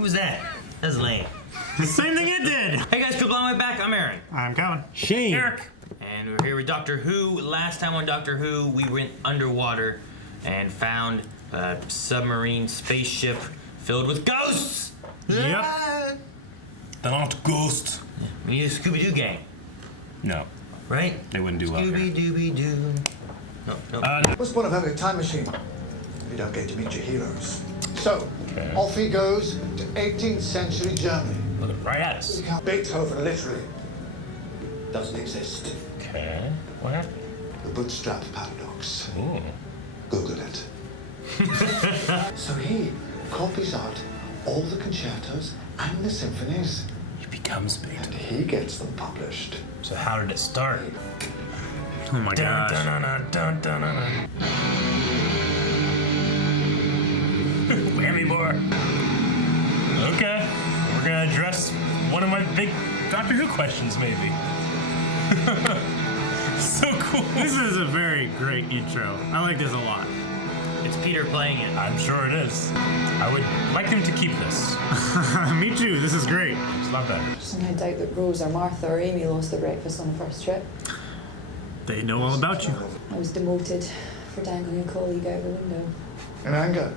Who was that? That's lame. The same thing it did. Hey guys, triple on my way back. I'm Aaron. I'm Colin. Shane. Eric. And we're here with Doctor Who. Last time on Doctor Who, we went underwater and found a submarine spaceship filled with ghosts. Yep. They're not ghosts. We need a Scooby-Doo gang, No, right? they wouldn't do well here. Scooby-Dooby-Doo. No. What's the point of having a time machine if you don't get to meet your heroes? So, Okay. off he goes to 18th century Germany. Looking right at us. Beethoven literally doesn't exist. Okay. What happened? The bootstrap paradox. Ooh. Google it. So he copies out all the concertos and the symphonies, He becomes big. and he gets them published. So how did it start? Oh my gosh. Whammy bar. Okay. We're gonna address one of my big Doctor Who questions, maybe. So cool. This is a very great intro. I like this a lot. It's Peter playing it. I'm sure it is. I would like them to keep this. Me too. This is great. It's a lot better. And I doubt that Rose or Martha or Amy lost their breakfast on the first trip. They know all about you. I was demoted for dangling a colleague out of the window. In anger.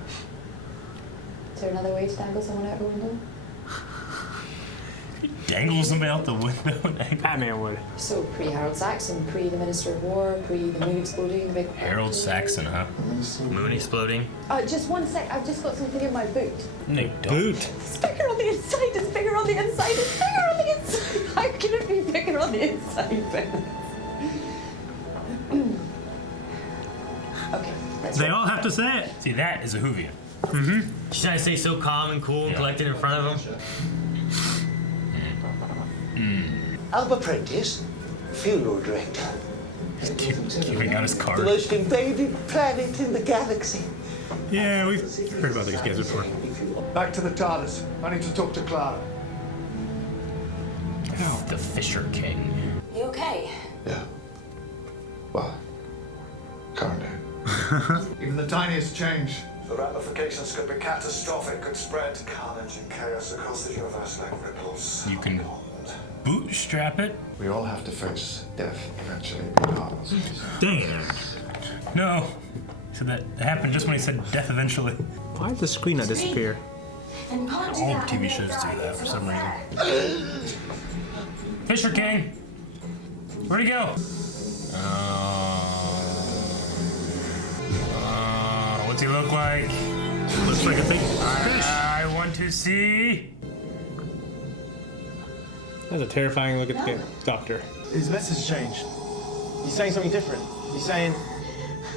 Is there another way to dangle someone out of a window? Dangle somebody out the window. Batman would. So pre-Harold Saxon, pre the Minister of War, pre the moon exploding, the big... Harold Saxon, huh? Moon exploding. Just one sec, I've just got something in my boot. No, don't. It's bigger on the inside, it's bigger on the inside, it's bigger on the inside. How can it be bigger on the inside, Ben? Okay, let's They go. all have to say it. See, that is a Whovian. She's trying to stay so calm and cool and Yeah. collected in front of him. Albert Prentice, funeral director. Giving out his The card. most invaded planet in the galaxy. Yeah, we've heard about these guys before. Back to the TARDIS. I need to talk to Clara. The Fisher King. You okay? Yeah. Well, currently. Even the tiniest change. The ramifications could be catastrophic, could spread carnage and chaos across the universe like ripples. You can bootstrap it. We all have to face death eventually, regardless. Dang it, Eric. No. So that happened just when he said death eventually. Why did the screen not disappear? All TV shows do that for some reason. Fisher King! Where'd he go? What's he look like? Looks like a big fish. I want to see. That's a terrifying look at the doctor. His message changed. He's saying something different. He's saying,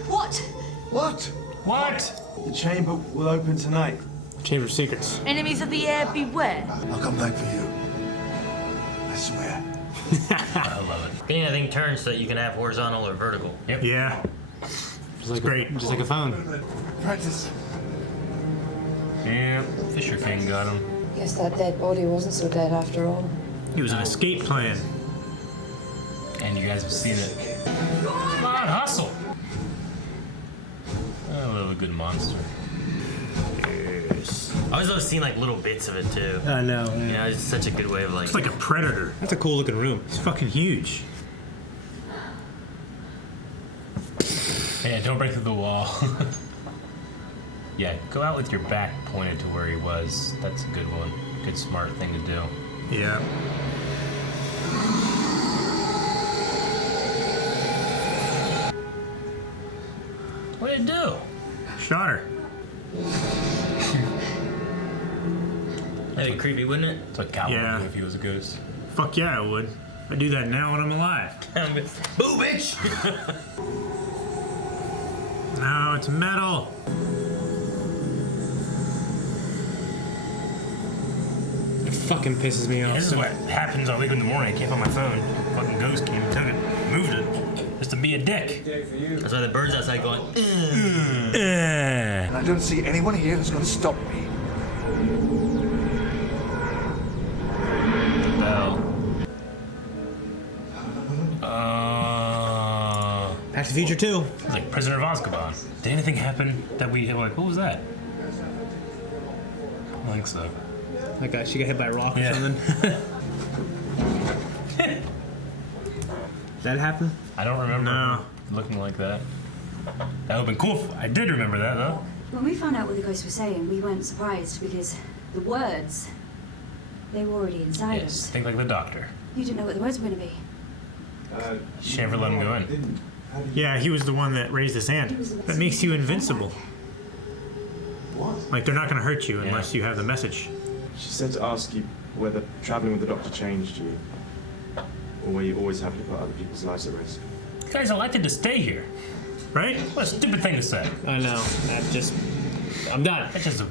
What? What? What? the chamber will open tonight. Chamber of Secrets. Enemies of the air, beware. I'll come back for you. I swear. I love it. Getting that thing turned so that you can have horizontal or vertical. Yep. Yeah. Just like Great. Just like a phone. Prentice. Yep. Fisher King got him. Guess that dead body wasn't so dead after all. It was an escape plan. And you guys have seen it. Come on, hustle! I love a good monster. Yes. I always love seeing like little bits of it too. I know. You know, it's such a good way of like. It's like a predator. That's a cool looking room. It's fucking huge. Yeah, don't break through the wall. Yeah, go out with your back pointed to where he was. That's a good one. Good, smart thing to do. Yeah. What did it do? Shot her. That'd be creepy, wouldn't it? That's what Calvin Yeah. would do if he was a ghost. Fuck yeah, I would. I do that now when I'm alive. Boo, bitch! No, it's metal. It fucking pisses me off. This is what happens all week in the morning. I can't find my phone. Fucking ghost came and took it, moved it, just to be a dick. That's why the birds outside going. And I don't see anyone here that's going to stop me. Bell. Back to the Future 2. It's like Prisoner of Azkaban. Did anything happen that we were like, what was that? I don't think so. Like she got hit by a rock or Yeah. something. Did that happen? I don't remember No. looking like that. That would have been cool if I did remember that, though. When we found out what the ghost was saying, we weren't surprised because the words, they were already inside Yes, us. think like the doctor. You didn't know what the words were going to be. She never let him go in. Yeah, he was the one that raised his hand. That makes you invincible. Like, they're not going to hurt you unless you have the message. She said to ask you whether traveling with the doctor changed you, or were you always happy to put other people's lives at risk. You guys elected to stay here. Right? What a stupid thing to say. I know. I'm done. That's just a...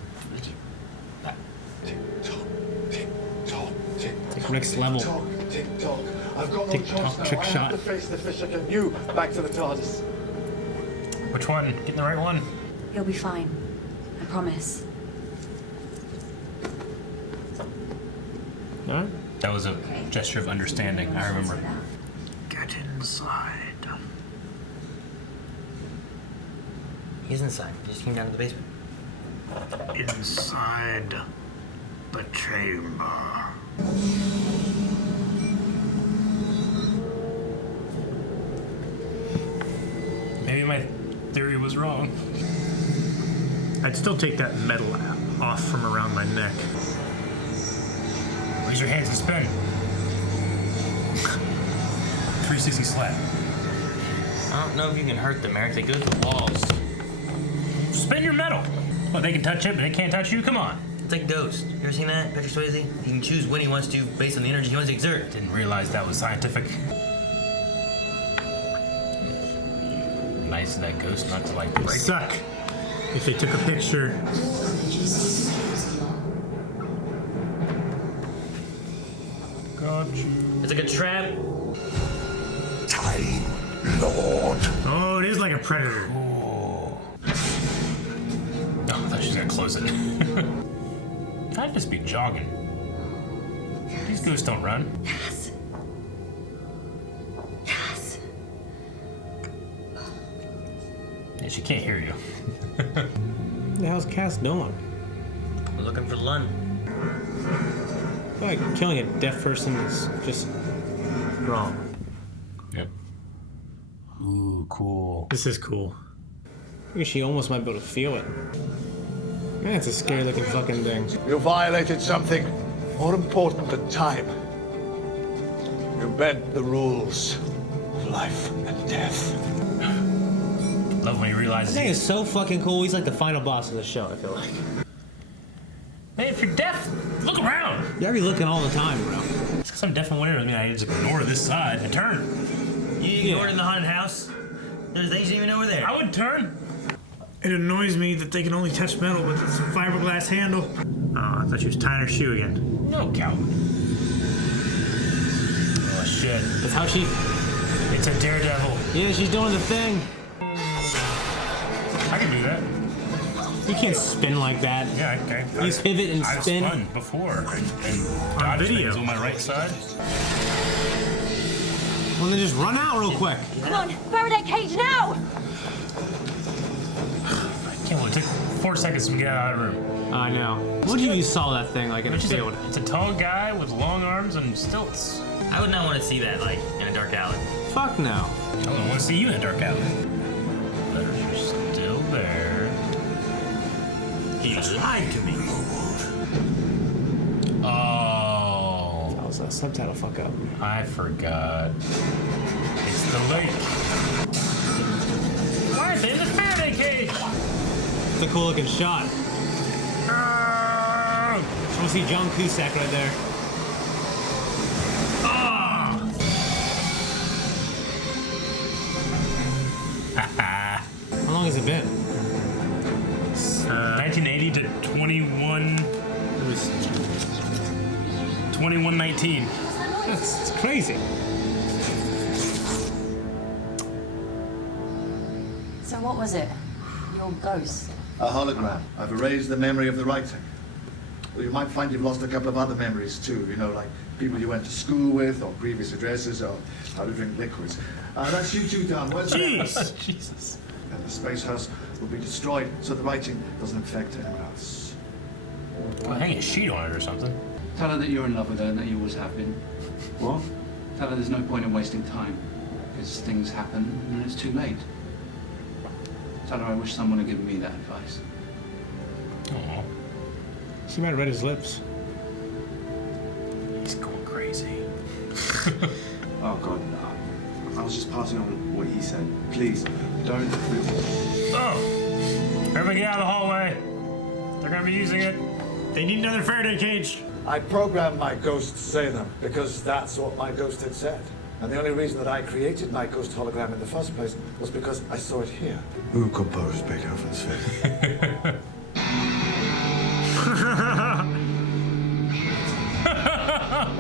Tick tock, tick tock, tick Like next level. tock, tick tock. I've got no Tick choice tock, now. trick I shot. have to face the fish again. You back to the TARDIS. Which one? Getting the right one? You'll be fine. I promise. Alright. That was a gesture of understanding, I remember. Get inside. He's inside. He just came down to the basement. Inside the chamber. Maybe my theory was wrong. I'd still take that metal off from around my neck. Raise your hands and spin. 360 slap. I don't know if you can hurt them, Eric. They go through walls. Spin your metal. Well, they can touch it, but they can't touch you? Come on. It's like Ghost. You ever seen that, Patrick Swayze? He can choose when he wants to based on the energy he wants to exert. Didn't realize that was scientific. Nice of that ghost not to like It'd break. suck if they took a picture. Got you. It's like a trap. Time Lord. Oh, it is like a predator. Oh, I thought she was gonna close it. I'd just be jogging. These ghosts don't run. Yes. Yes. Yeah, she can't hear you. What the hell's Cass doing? We're looking for Lund. I feel like killing a deaf person is just wrong. Yep. Ooh, cool. This is cool. I think she almost might be able to feel it. Man, it's a scary looking fucking thing. You violated something more important than time. You bent the rules of life and death. Love when he realizes. This thing is so fucking cool. He's like the final boss of the show, I feel like. Hey, if you're deaf, look around. You gotta be looking all the time, bro. It's because I'm deaf and whatever. I mean, I just ignore this side and turn. You ignored in the haunted house? There's things you didn't even know were there. I would turn. It annoys me that they can only touch metal with this fiberglass handle. Oh, I thought she was tying her shoe again. No, Calvin. Oh, shit. That's how she... It's a daredevil. Yeah, she's doing the thing. I can do that. You can't spin like that. Yeah, okay. You pivot and spin. I've spun before. And dodge video. things on my right side. Well, then just run out real quick. Come on, Faraday cage now! Can't believe it took 4 seconds to get out of the room. I know. What if you saw that thing like in a field? It's a tall guy with long arms and stilts. I would not want to see that, like, in a dark alley. Fuck no. I don't want to see you in a dark alley. Letters are still there. He lied to me. Oh, That was a subtitle fuck up. I forgot. It's the lake. Why are they in the Faraday cage? It's a cool looking shot. I want to see John Cusack right there. How long has it been? 1980 to 2119. That's crazy. So what was it? Your ghost? A hologram. I've erased the memory of the writing. Well, you might find you've lost a couple of other memories too, you know, like people you went to school with, or previous addresses, or how to drink liquids. That's you two done. Where's the Jeez. Jesus. And the space house will be destroyed so the writing doesn't affect anyone else. Well, hang a sheet on it or something. Tell her that you're in love with her and that you always have been. What? Tell her there's no point in wasting time, because things happen and it's too late. Tell her I wish someone had given me that advice. Aw. She might have read his lips. He's going crazy. Oh God, no. I was just passing on what he said. Please, don't. Oh! Everybody get out of the hallway. They're gonna be using it. They need another Faraday cage. I programmed my ghost to say them because that's what my ghost had said. And the only reason that I created my ghost hologram in the first place was because I saw it here. Who composed Beethoven's Fifth?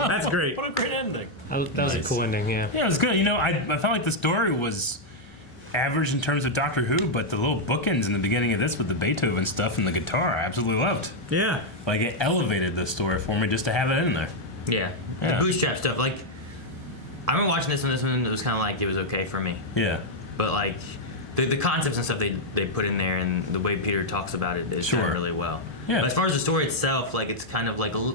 That's great. What a great ending. That was a cool ending, yeah. Yeah, it was good. You know, I felt like the story was average in terms of Doctor Who, but the little bookends in the beginning of this with the Beethoven stuff and the guitar, I absolutely loved. Yeah. Like, it elevated the story for me just to have it in there. Yeah. Yeah. The bootstrap stuff, like, I remember watching this one, it was kind of like, it was okay for me. Yeah. But, like, the concepts and stuff they put in there and the way Peter talks about it is done really well. Yeah. But as far as the story itself, like, it's kind of like a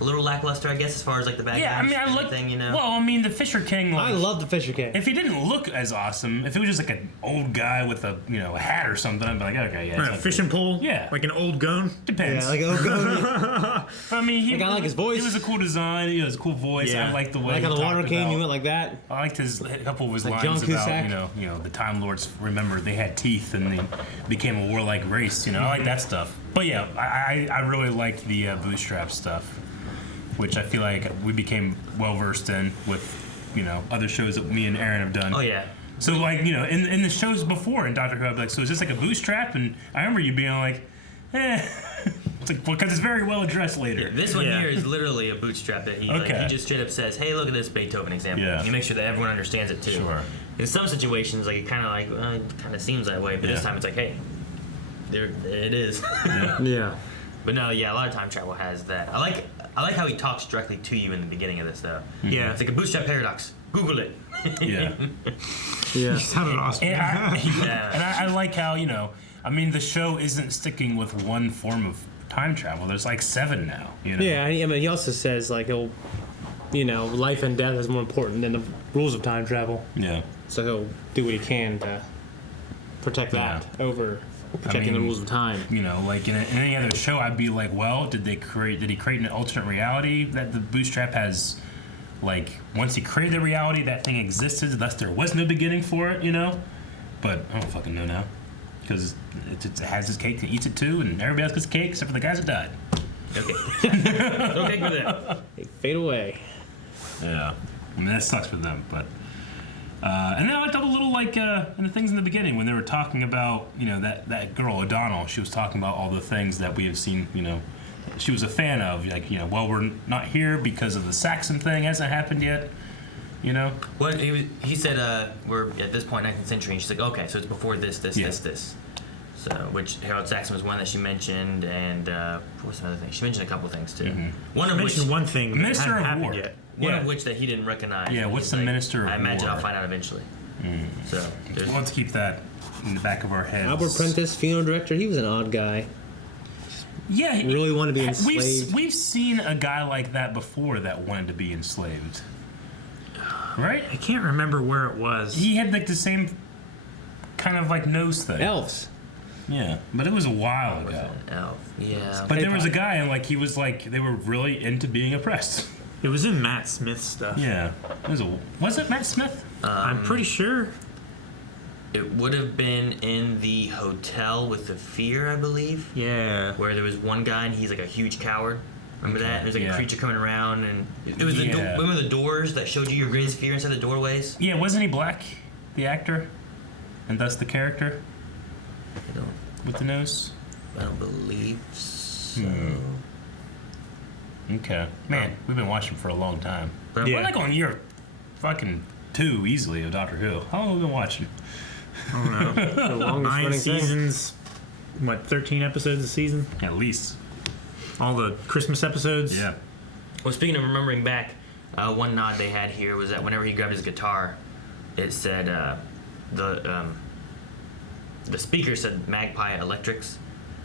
little lackluster, I guess, as far as like the bad guys. I mean, I looked. You know? Well, I mean, the Fisher King. Like, I love the Fisher King. If he didn't look as awesome, if it was just like an old guy with a a hat or something, I'd be like, okay, yeah. Right, a fishing pole? Yeah. Like an old gun? Depends. Yeah, like an old gun. I mean, I like his voice. It was a cool design. It was a cool voice. Yeah. I liked the way. Like he how the water talked came, about, you went like that. I liked a couple of his Like lines John about Cusack. the Time Lords remembered they had teeth and they became a warlike race. I like that stuff. But yeah, I really liked the bootstrap stuff, which I feel like we became well versed in with other shows that me and Aaron have done. Oh yeah. So like in the shows before in Doctor Who, I'd be like, so is this like a bootstrap? And I remember you being like, it's like because it's very well addressed later. Yeah, this one here is literally a bootstrap that he he just straight up says, hey, look at this Beethoven example. Yeah. And you make sure that everyone understands it too. Sure. In some situations, like it kind of it kind of seems that way, but this time it's like, hey, there it is. Yeah. But no, yeah, a lot of time travel has that. I like how he talks directly to you in the beginning of this, though. Yeah. It's like a bootstrap paradox. Google it. Yeah. Yeah. He sounded awesome. And I like how I mean, the show isn't sticking with one form of time travel. There's like 7 now. Yeah, I mean, he also says like he'll, life and death is more important than the rules of time travel. Yeah. So he'll do what he can to protect that over protecting the rules of time. Like in any other show, I'd be like, well, did he create an alternate reality that the bootstrap has? Like, once he created the reality, that thing existed, thus there was no beginning for it, But I don't fucking know now. Because it has his cake and eats it too, and everybody else gets cake except for the guys that died. Okay. No cake for them. They fade away. Yeah. I mean, that sucks for them, but... and then I liked all the little, in the things in the beginning when they were talking about, that girl, O'Donnell, she was talking about all the things that we have seen, she was a fan of, well, we're not here because of the Saxon thing, hasn't happened yet, Well, he said, we're at this point, 19th century, and she's like, okay, so it's before this. So, which Harold Saxon was one that she mentioned, and what was some other thing? She mentioned a couple things, too. Mm-hmm. One of which, one thing that Minister hadn't of happened War. yet. One of which that he didn't recognize. Yeah, what's the Minister of War? I imagine I'll find out eventually. So, let's keep that in the back of our heads. Albert Prentice, funeral director, he was an odd guy. Yeah, he really wanted to be enslaved. We've seen a guy like that before that wanted to be enslaved. Right? I can't remember where it was. He had like the same kind of like nose thing. Elves. Yeah, but it was a while ago. Elf. Yeah. But there was a guy and like he was like they were really into being oppressed. It was in Matt Smith's stuff. Yeah. Was it Matt Smith? I'm pretty sure. It would have been in the hotel with the fear, I believe. Yeah. Where there was one guy and he's like a huge coward. Remember that? There's like a creature coming around, and it was remember the doors that showed you your greatest fear inside the doorways? Yeah, wasn't he black, the actor, and thus the character? I don't. With the nose? I don't believe so. Okay, man, we've been watching for a long time. But We're like on year fucking 2 easily of Doctor Who. How long have we been watching? I don't know. The longest 9 running thing. seasons. What, 13 episodes a season? At least. All the Christmas episodes? Yeah. Well, speaking of remembering back, one nod they had here was that whenever he grabbed his guitar, it said the speaker said Magpie Electrics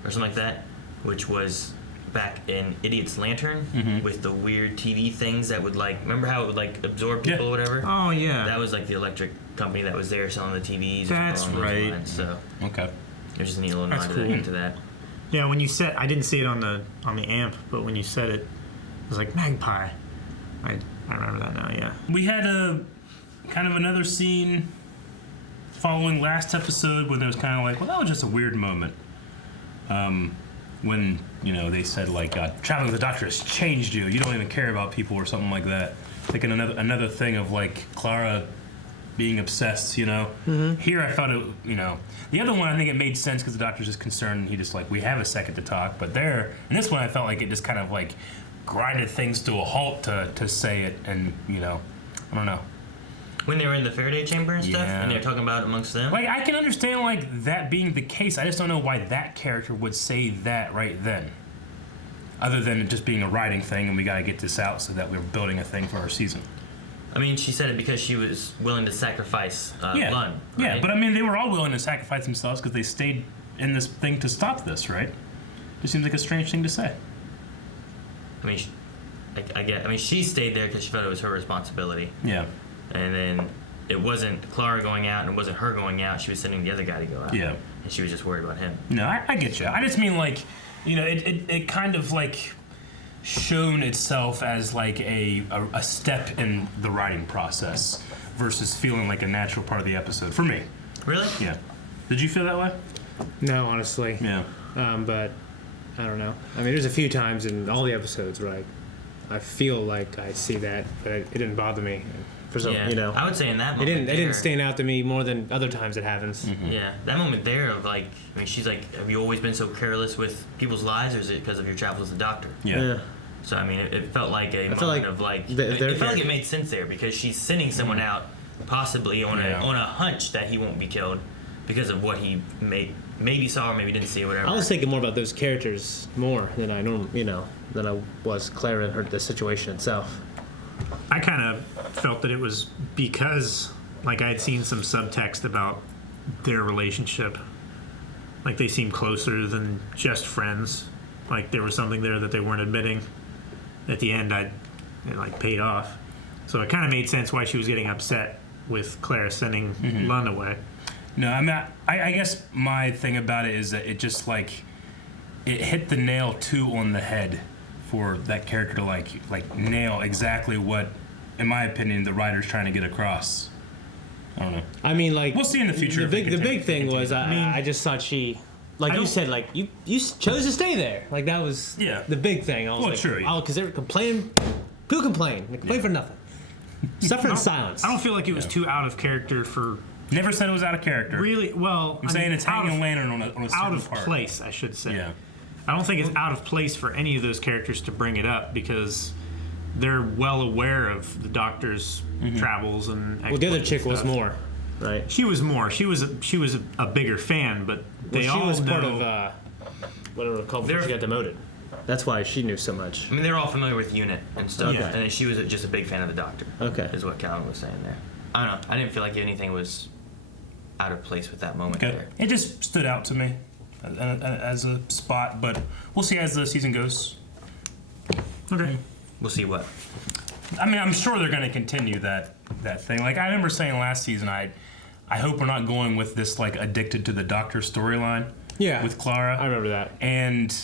or something like that, which was back in Idiot's Lantern with the weird TV things that would like. Remember how it would like absorb people or whatever? Oh yeah. That was like the electric company that was there selling the TVs. That's along those right. lines, so Okay. there's just a neat little That's nod cool. into that. Yeah, when you said, I didn't see it on the amp, but when you said it, it was like Magpie. I remember that now. Yeah. We had a kind of another scene following last episode when there was kind of like, well, that was just a weird moment. When they said like, traveling with the doctor has changed you. You don't even care about people or something like that. Like another thing of like Clara being obsessed. Here I thought it. The other one I think it made sense because the doctor's just concerned. He just like, we have a second to talk. But in this one I felt like it just kind of like grinded things to a halt to say it, and I don't know. When they were in the Faraday chamber and stuff, and they were talking about it amongst them. Like, I can understand, like, that being the case. I just don't know why that character would say that right then. Other than it just being a writing thing, and we gotta get this out so that we're building a thing for our season. I mean, she said it because she was willing to sacrifice Lund. Right? Yeah, but I mean, they were all willing to sacrifice themselves because they stayed in this thing to stop this, right? It seems like a strange thing to say. I mean, I get. I mean, she stayed there because she felt it was her responsibility. Yeah. And then it wasn't Clara going out, and it wasn't her going out. She was sending the other guy to go out. Yeah. And she was just worried about him. No, I get you. I just mean, like, it kind of, like, shown itself as, like, a step in the writing process versus feeling like a natural part of the episode. For me. Really? Yeah. Did you feel that way? No, honestly. Yeah. But I don't know. I mean, there's a few times in all the episodes where I feel like I see that, but it didn't bother me. For some, I would say in that moment, it didn't stand out to me more than other times it happens. Yeah, that moment there of like, I mean, she's like, have you always been so careless with people's lives, or is it because of your travels as a doctor? Yeah. So I mean, it felt like a moment like of like, their it felt like it made sense there because she's sending someone out, possibly on a hunch that he won't be killed because of what he maybe saw or maybe didn't see or whatever. I was thinking more about those characters more than I than I was Clara and the situation itself. I kind of felt that it was because, like, I had seen some subtext about their relationship. Like, they seemed closer than just friends. Like, there was something there that they weren't admitting. At the end, it paid off. So it kind of made sense why she was getting upset with Clara sending Lund away. No, I mean, I guess my thing about it is that it just, like, it hit the nail too on the head for that character to like nail exactly what, in my opinion, the writer's trying to get across. I don't know. I mean, like, we'll see in the future. The big thing was I just thought she, like you said, like you chose to stay there. Like that was the big thing. I was like, true. Oh, because they were complaining. Who complained? They complained for nothing. Suffer in silence. I don't feel like it was too out of character for. Never said it was out of character. Really? Well, I'm saying it's hanging a lantern on a certain out of part. place, I should say. Yeah. I don't think it's out of place for any of those characters to bring it up because they're well aware of the doctor's travels and. Well, the other chick was more, right? She was more. She was a bigger fan, but they all she was know. part of whatever it called before she got demoted. That's why she knew so much. I mean, they're all familiar with UNIT and stuff, Okay. and then she was just a big fan of the Doctor. Okay. Is what Calvin was saying there. I don't know. I didn't feel like anything was out of place with that moment there. It just stood out to me as a spot, but we'll see as the season goes. Okay. We'll see what. I mean, I'm sure they're going to continue that thing. Like, I remember saying last season, I hope we're not going with this, like, addicted to the Doctor storyline. Yeah. With Clara. I remember that. And,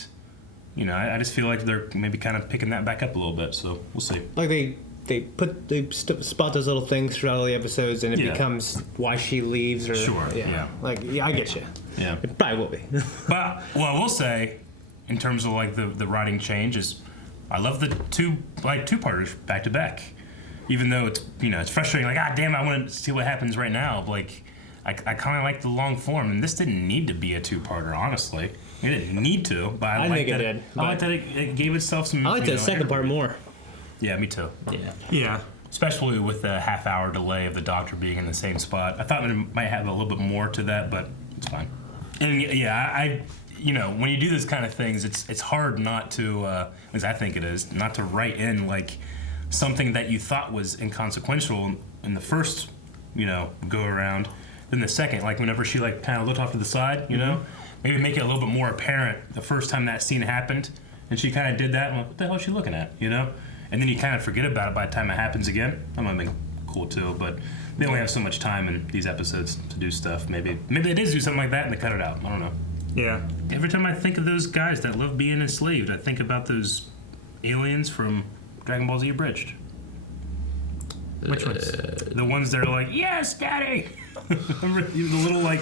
I just feel like they're maybe kind of picking that back up a little bit, so we'll see. Like, they spot those little things throughout all the episodes, and it becomes why she leaves, or Sure, yeah. Like, I get you. Yeah. It probably will be. But what I will say, in terms of like the writing change, is I love the two-parters back to back. Even though it's it's frustrating. Like, damn, I want to see what happens right now. But, like, I kind of like the long form, and this didn't need to be a two-parter. Honestly, it didn't need to. But I like that. It gave itself some. I like the second part more. Yeah, me too. Yeah. Especially with the half-hour delay of the Doctor being in the same spot. I thought it might have a little bit more to that, but it's fine. And I when you do this kind of things, it's hard not to, at least I think it is, not to write in like something that you thought was inconsequential in the first, go around. Then the second, like whenever she like kind of looked off to the side, maybe make it a little bit more apparent the first time that scene happened, And she kind of did that. I'm like, what the hell is she looking at? You know? And then you kind of forget about it by the time it happens again. That might be cool too, but they only have so much time in these episodes to do stuff. Maybe they did do something like that and they cut it out. I don't know. Yeah. Every time I think of those guys that love being enslaved, I think about those aliens from Dragon Ball Z Abridged. Which ones? The ones that are like, yes, daddy! Remember the little, like,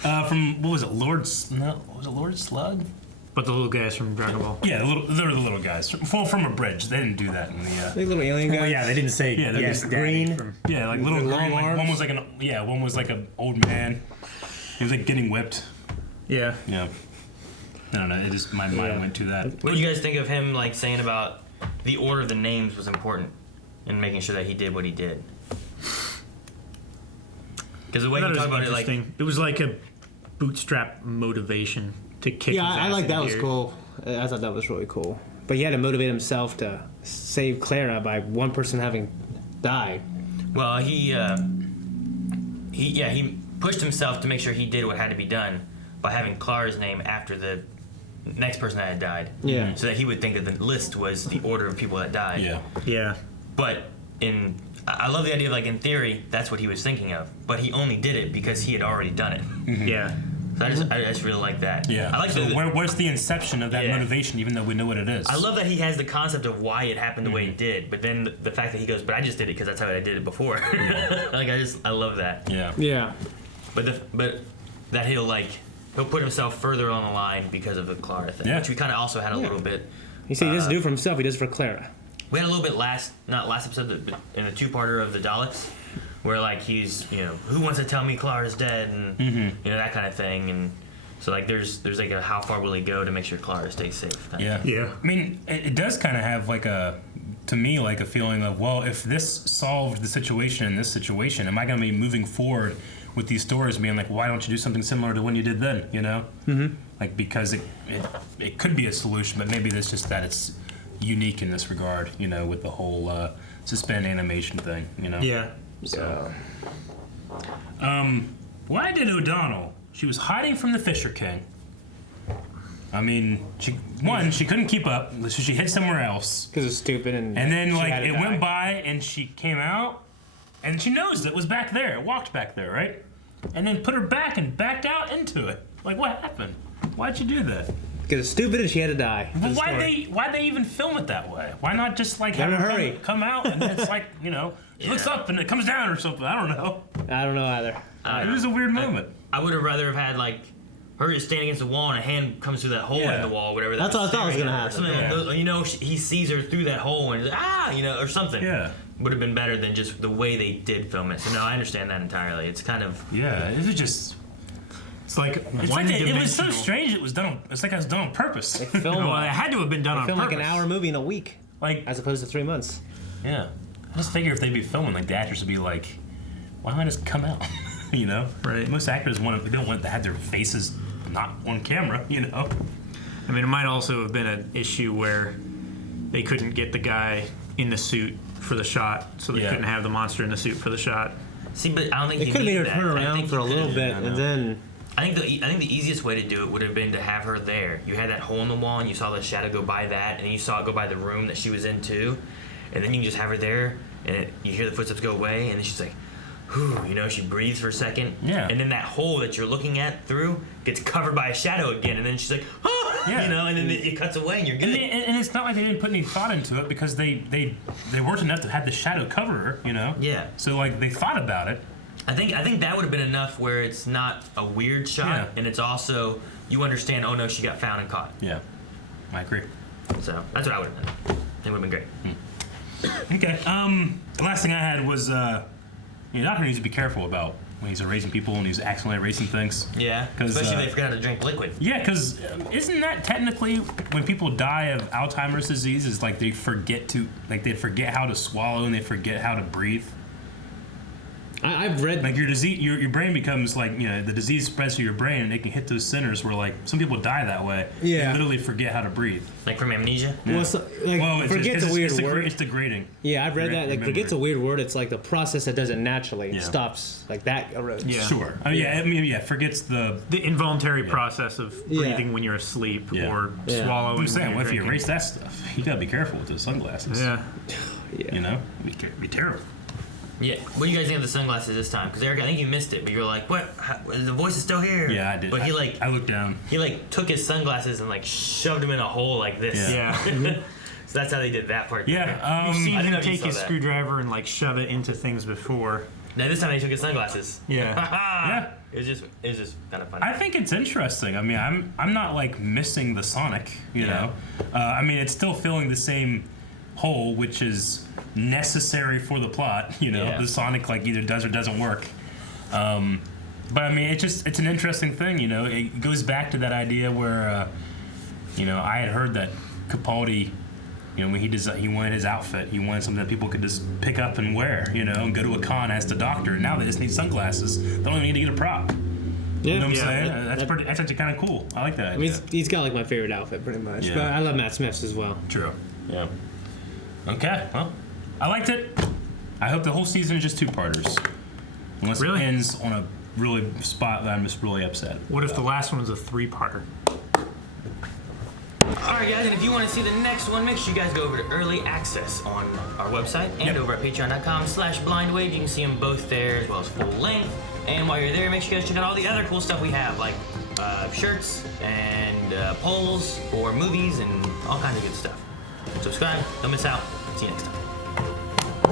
from, what was it, Lord Slug? But the little guys from Dragon Ball. Yeah, they're the little guys. From Abridged. They didn't do that in the... Like little alien guys. Well, yeah, they didn't say yes, green. Yeah, like little green. Like, one was like an old man. He was like getting whipped. Yeah. Yeah. I don't know. It just my mind went to that. What do you guys think of him like saying about the order of the names was important in making sure that he did what he did? Because the way he talked about it, like it was like a bootstrap motivation to kick. Yeah, his I ass like in that was gear. cool. I thought that was really cool. But he had to motivate himself to save Clara by one person having died. Well, he pushed himself to make sure he did what had to be done by having Clara's name after the next person that had died. Yeah. So that he would think that the list was the order of people that died. Yeah. Yeah. But I love the idea of, like, in theory, that's what he was thinking of. But he only did it because he had already done it. Mm-hmm. Yeah. So I just really like that. Yeah. I like so where's the inception of that motivation, even though we know what it is? I love that he has the concept of why it happened the way it did, but then the fact that he goes, but I just did it because that's how I did it before. Like, I love that. Yeah. Yeah. But that he'll put himself further on the line because of the Clara thing, which we kind of also had a little bit. He said he doesn't do it for himself; he does it for Clara. We had a little bit not last episode, but in the two-parter of the Daleks, where like he's who wants to tell me Clara's dead and that kind of thing, and so like there's like a how far will he go to make sure Clara stays safe. Yeah. Yeah. I mean, it does kind of have like a feeling of, well, if this solved the situation in this situation, am I going to be moving forward with these stories being like, why don't you do something similar to when you did then, Mm-hmm. Like, because it could be a solution, but maybe it's just that it's unique in this regard, with the whole suspend animation thing, Yeah. So, why did O'Donnell? She was hiding from the Fisher King. I mean, she couldn't keep up, so she hid somewhere else. Because it's stupid, and then like it went by, and she came out, and she knows it was back there. It walked back there, right? And then put her back and backed out into it. Like, what happened? Why'd you do that? Because it's stupid, and she had to die. But why'd they even film it that way? Why not just like have her come out and then it's like it looks up and it comes down or something? I don't know. I don't know either. It was a weird moment. I would have rather have had like her just standing against the wall and a hand comes through that hole in the wall, whatever. That's what I thought was gonna happen. He sees her through that hole and he's like, or something. Yeah. Would have been better than just the way they did film it. So no, I understand that entirely. It's kind of it was just. It's like it was so strange. It was done. It's like it was done on purpose. It had to have been done on purpose. Like an hour movie in a week, as opposed to 3 months. Yeah, I just figure if they'd be filming, like the actors would be like, "Why don't I just come out?" Right. Most actors don't want to have their faces not on camera. I mean, it might also have been an issue where they couldn't get the guy in the suit for the shot, so they couldn't have the monster in the suit for the shot. See, but I don't think they could have made her turn around for a little bit, and then. I think the easiest way to do it would have been to have her there. You had that hole in the wall, and you saw the shadow go by that, and then you saw it go by the room that she was in too, and then you can just have her there, and you hear the footsteps go away, and then she's like, whew, she breathes for a second, and then that hole that you're looking at through gets covered by a shadow again, and then she's like, and then it cuts away, and you're good. And it's not like they didn't put any thought into it because they weren't enough to have the shadow cover her, Yeah. So like they thought about it. I think that would have been enough where it's not a weird shot, and it's also you understand. Oh no, she got found and caught. Yeah, I agree. So that's what I would have done. It would have been great. Okay. The last thing I had was Doctor needs to be careful about when he's erasing people and he's accidentally erasing things. Yeah, especially if they forgot how to drink liquid. Yeah, because isn't that technically when people die of Alzheimer's disease? Is like they forget how to swallow and they forget how to breathe. I've read Like your disease, your brain becomes like the disease spreads to your brain, and it can hit those centers where like some people die that way. Yeah. They literally forget how to breathe. Like from amnesia. Well, so, like, forget's a weird word. It's degrading. Yeah, I've read that. Like, forget's a remembering. weird word. It's like the process that does it naturally Yeah. stops. Like that erodes. Yeah. Sure. Forget's the involuntary process of Yeah. breathing when you're asleep or Yeah. swallowing. I'm saying, when well, if you you're erase that stuff, you gotta be careful with those sunglasses. Yeah. Yeah. You know, it'd be terrible. Yeah. What do you guys think of the sunglasses this time? Because Eric, I think you missed it, but you were like, "What? The voice is still here." Yeah, I did. But he I looked down. He like took his sunglasses and like shoved them in a hole like this. Yeah. So that's how they did that part. Yeah. You've seen I don't know him if you take saw his that. screwdriver and like shove it into things before. Now this time they took his sunglasses. Yeah. Yeah. It was just kind of funny. I think it's interesting. I mean, I'm not like missing the Sonic. You know, I mean, it's still filling the same hole, which is necessary for the plot. You know, the Sonic like either does or doesn't work. But I mean, it's an interesting thing. You know, it goes back to that idea where, I had heard that Capaldi, when he wanted his outfit, he wanted something that people could just pick up and wear, and go to a con as the Doctor. And now they just need sunglasses. They don't even need to get a prop. Yeah. You know what I'm saying? That's actually kind of cool. I like that. I mean, he's got like my favorite outfit pretty much. Yeah. But I love Matt Smith's as well. True. Yeah. Okay. Well, I liked it. I hope the whole season is just 2-parters. Unless it ends on a really spot that I'm just really upset. What if the last one was a 3-parter? Alright guys, and if you want to see the next one, make sure you guys go over to Early Access on our website and over at patreon.com/blindwave. You can see them both there as well as full length. And while you're there, make sure you guys check out all the other cool stuff we have, like shirts and polls for movies and all kinds of good stuff. Subscribe, don't miss out. See you next time.